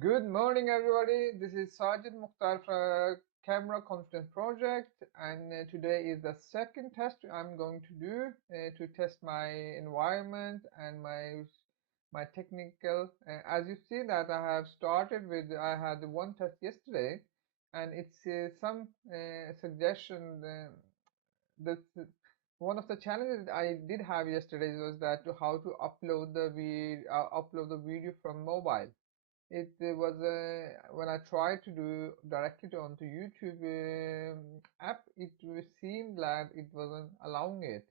Good morning, everybody. This is Sajid Mukhtar from Camera Confidence Project, and today is the second test I'm going to do to test my environment and my technical. As you see that I have started with, I had one test yesterday, and it's some suggestion. The one of the challenges I did have yesterday was that to how to upload the video from mobile. It was when I tried to do directly onto YouTube app, it seemed like it wasn't allowing it.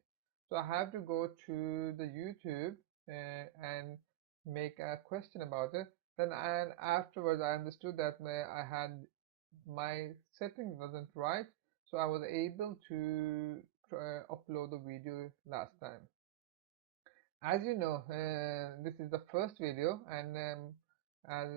So I have to go to the YouTube and make a question about it. Then and afterwards I understood that I had my setting wasn't right, so I was able to upload the video last time. As you know, this is the first video, and as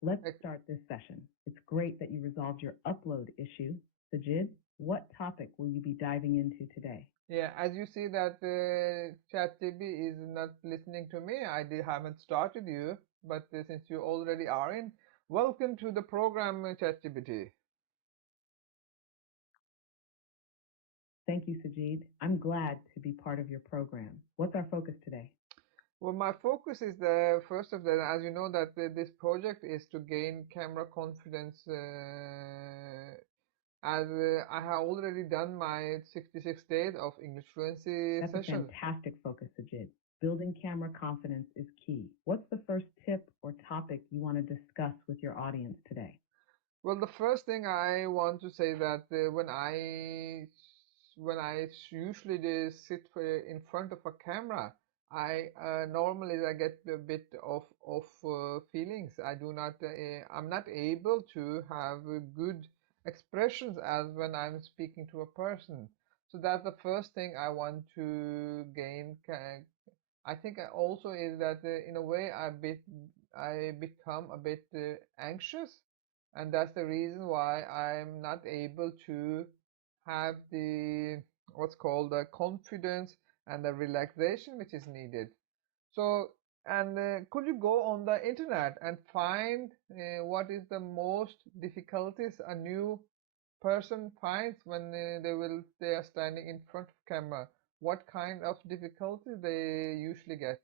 Let's start this session. It's great that you resolved your upload issue. Sajid, what topic will you be diving into today? yeah, as you see that ChatGPT is not listening to me, haven't started you, but since you already are in, welcome to the program, ChatGPT. Thank you, Sajid. I'm glad to be part of your program. What's our focus today? Well, my focus is the first of that, as you know, that this project is to gain camera confidence. As I have already done my 66 days of English fluency That's a session. fantastic focus, Sajid. Building camera confidence is key. What's the first tip or topic you want to discuss with your audience today? Well, the first thing I want to say that when I usually sit in front of a camera, I normally I get a bit of feelings. I'm not able to have good expressions as when I'm speaking to a person. So that's the first thing I want to gain. I think also is that in a way I become a bit anxious, and that's the reason why I'm not able to have the what's called the confidence and the relaxation which is needed. So, and could you go on the internet and find what is the most difficulties a new person finds when they are standing in front of camera? What kind of difficulties they usually get?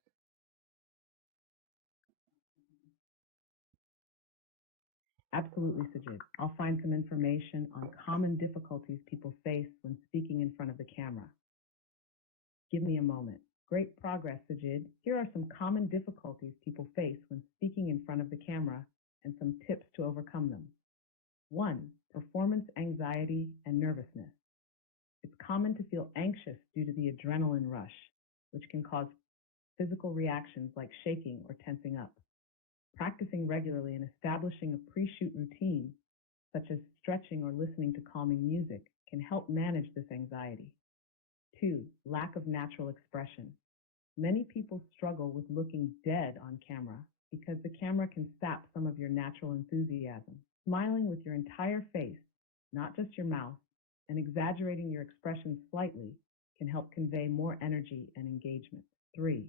Absolutely, Sajid. I'll find some information on common difficulties people face when speaking in front of the camera. Give me a moment. Great progress, Sajid. Here are some common difficulties people face when speaking in front of the camera and some tips to overcome them. 1. Performance anxiety and nervousness. It's common to feel anxious due to the adrenaline rush, which can cause physical reactions like shaking or tensing up. Practicing regularly and establishing a pre shoot routine, such as stretching or listening to calming music, can help manage this anxiety. 2. Lack of natural expression. Many people struggle with looking dead on camera because the camera can sap some of your natural enthusiasm. Smiling with your entire face, not just your mouth, and exaggerating your expression slightly can help convey more energy and engagement. 3.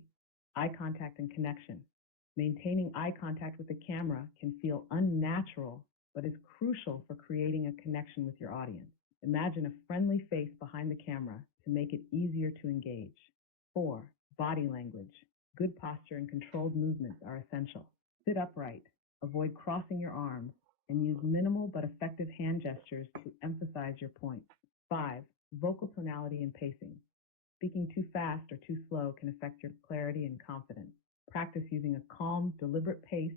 Eye contact and connection. Maintaining eye contact with the camera can feel unnatural, but is crucial for creating a connection with your audience. Imagine a friendly face behind the camera to make it easier to engage. 4. Body language. Good posture and controlled movements are essential. Sit upright, avoid crossing your arms, and use minimal but effective hand gestures to emphasize your points. 5. Vocal tonality and pacing. Speaking too fast or too slow can affect your clarity and confidence. Practice using a calm, deliberate pace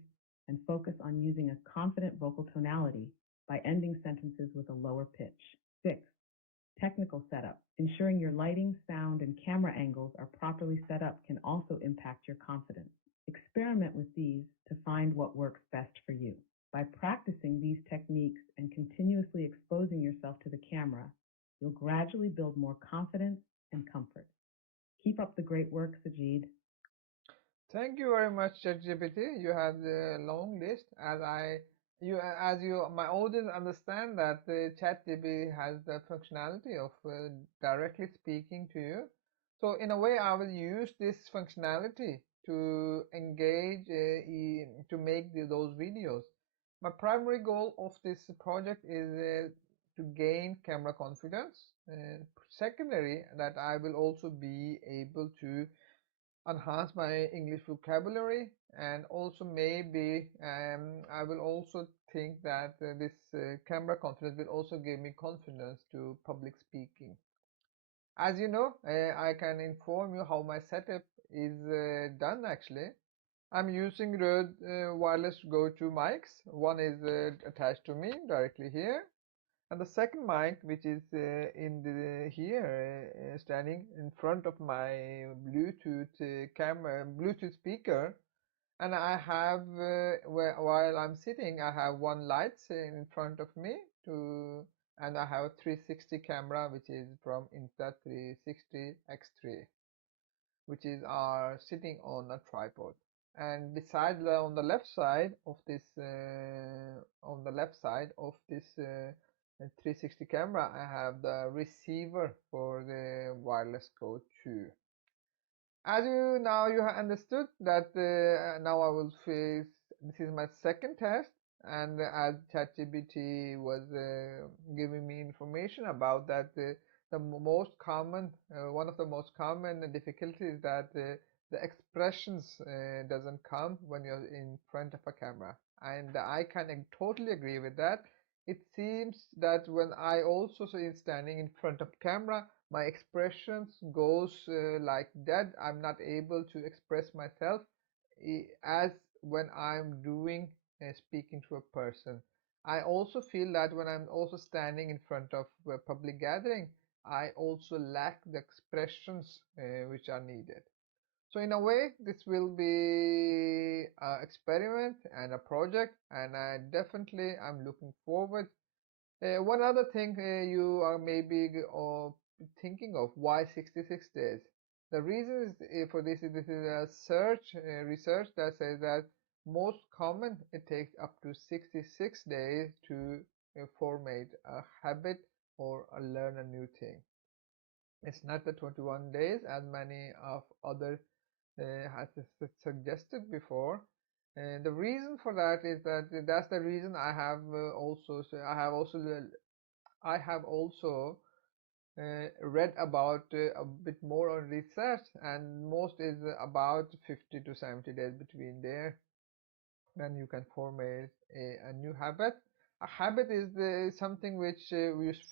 and focus on using a confident vocal tonality by ending sentences with a lower pitch. 6. Technical setup. Ensuring your lighting, sound, and camera angles are properly set up can also impact your confidence. Experiment with these to find what works best for you. By practicing these techniques and continuously exposing yourself to the camera, you'll gradually build more confidence and comfort. Keep up the great work, Sajid. Thank you very much, ChatGPT. You have the long list. My audience understand that the ChatGPT has the functionality of directly speaking to you. So in a way, I will use this functionality to engage to make those videos. My primary goal of this project is to gain camera confidence. Secondary, that I will also be able to enhance my English vocabulary, and also maybe I will also think that this camera confidence will also give me confidence to public speaking. As you know, I can inform you how my setup is done actually. I'm using Rode wireless go-to mics. One is attached to me directly here, and the second mic, which is in the here, standing in front of my Bluetooth camera, Bluetooth speaker. And I have, while I'm sitting, I have one light in front of me to, and I have a 360 camera, which is from Insta360 X3, which is sitting on a tripod. And beside on the left side of this on the left side of this 360 camera, I have the receiver for the wireless go 2. As you have understood that now I will face, this is my second test, and as ChatGPT was giving me information about that, the most common one of the most common difficulties that the expressions doesn't come when you're in front of a camera, and I can totally agree with that. It seems that when I also standing in front of camera, my expressions goes like that. I'm not able to express myself as when I'm doing speaking to a person. I also feel that when I'm also standing in front of a public gathering, I also lack the expressions which are needed. So in a way, this will be an experiment and a project, and I definitely I'm looking forward. One other thing you are maybe thinking of, why 66 days? The reason is, for this is a research that says that most common it takes up to 66 days to formate a habit or learn a new thing. It's not the 21 days as many of other has suggested before. The reason for that is that that's the reason I have also so I have also read about a bit more on research, and most is about 50 to 70 days between there. Then you can form a new habit. A habit is something which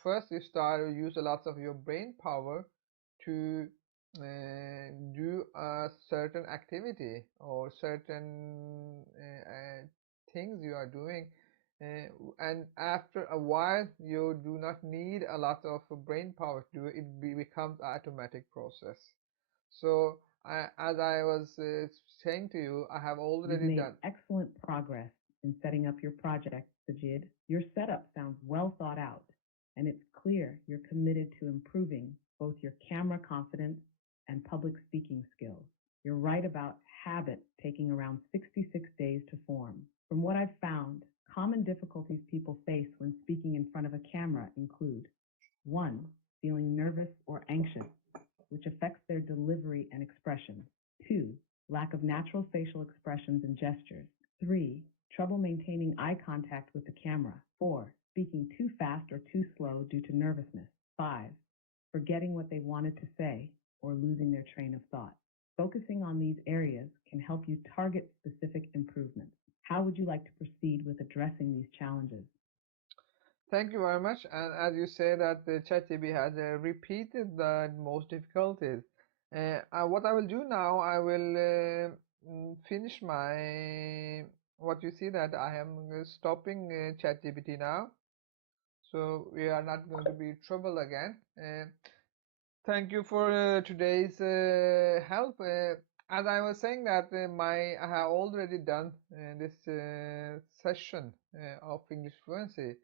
first you start to use a lot of your brain power to do a certain activity or certain things you are doing, and after a while you do not need a lot of brain power to do it. Becomes an automatic process. So as I was saying to you, I have You've already made done. excellent progress in setting up your project, Sajid. Your setup sounds well thought out, and it's clear you're committed to improving both your camera confidence and public speaking skills. You're right about habit taking around 66 days to form. From what I've found, common difficulties people face when speaking in front of a camera include 1. Feeling nervous or anxious, which affects their delivery and expression. 2. Lack of natural facial expressions and gestures. 3. Trouble maintaining eye contact with the camera. 4. Speaking too fast or too slow due to nervousness. 5. Forgetting what they wanted to say or losing their train of thought. Focusing on these areas can help you target specific improvements. How would you like to proceed with addressing these challenges? Thank you very much. And as you say that the ChatGPT has repeated the most difficulties. What I will do now, I will finish my. What you see that I am stopping ChatGPT now, so we are not going to be in trouble again. Thank you for today's help. As I was saying that I have already done this session of English fluency.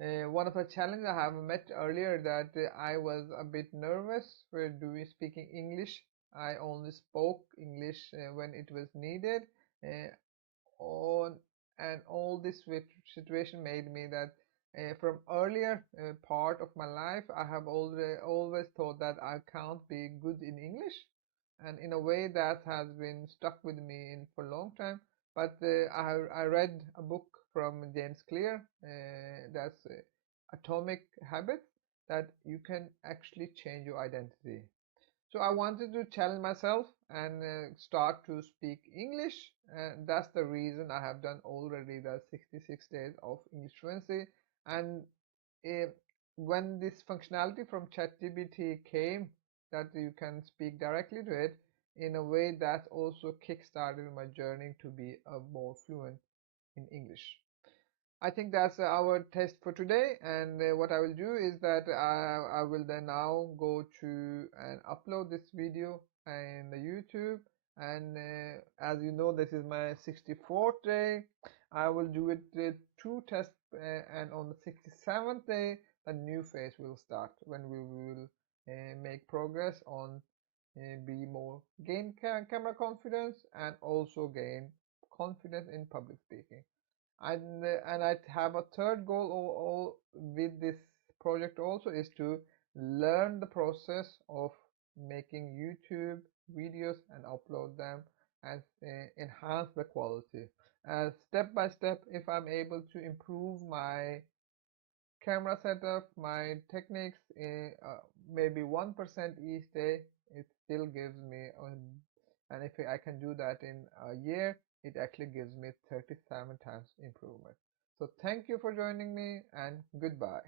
One of the challenges I have met earlier that I was a bit nervous for doing speaking English. I only spoke English when it was needed. On and all this situation made me that from earlier part of my life I have always thought that I can't be good in English, and in a way that has been stuck with me in for a long time. But I read a book from James Clear, that's Atomic Habits, that you can actually change your identity. So I wanted to challenge myself and start to speak English, and that's the reason I have done already the 66 days of English fluency. And uh, when this functionality from ChatGPT came, that you can speak directly to it, in a way that also kickstarted my journey to be a more fluent in English. I think that's our test for today, and what I will do is that I will then now go to and upload this video in the YouTube, and as you know, this is my 64th day. I will do it two tests, and on the 67th day the new phase will start, when we will make progress on be more gain camera confidence and also gain confidence in public speaking. And I have a third goal with this project also, is to learn the process of making YouTube videos and upload them and enhance the quality. Step by step, if I'm able to improve my camera setup, my techniques, maybe 1% each day, it still gives me, and if I can do that in a year, it actually gives me 37 times improvement. So thank you for joining me, and goodbye.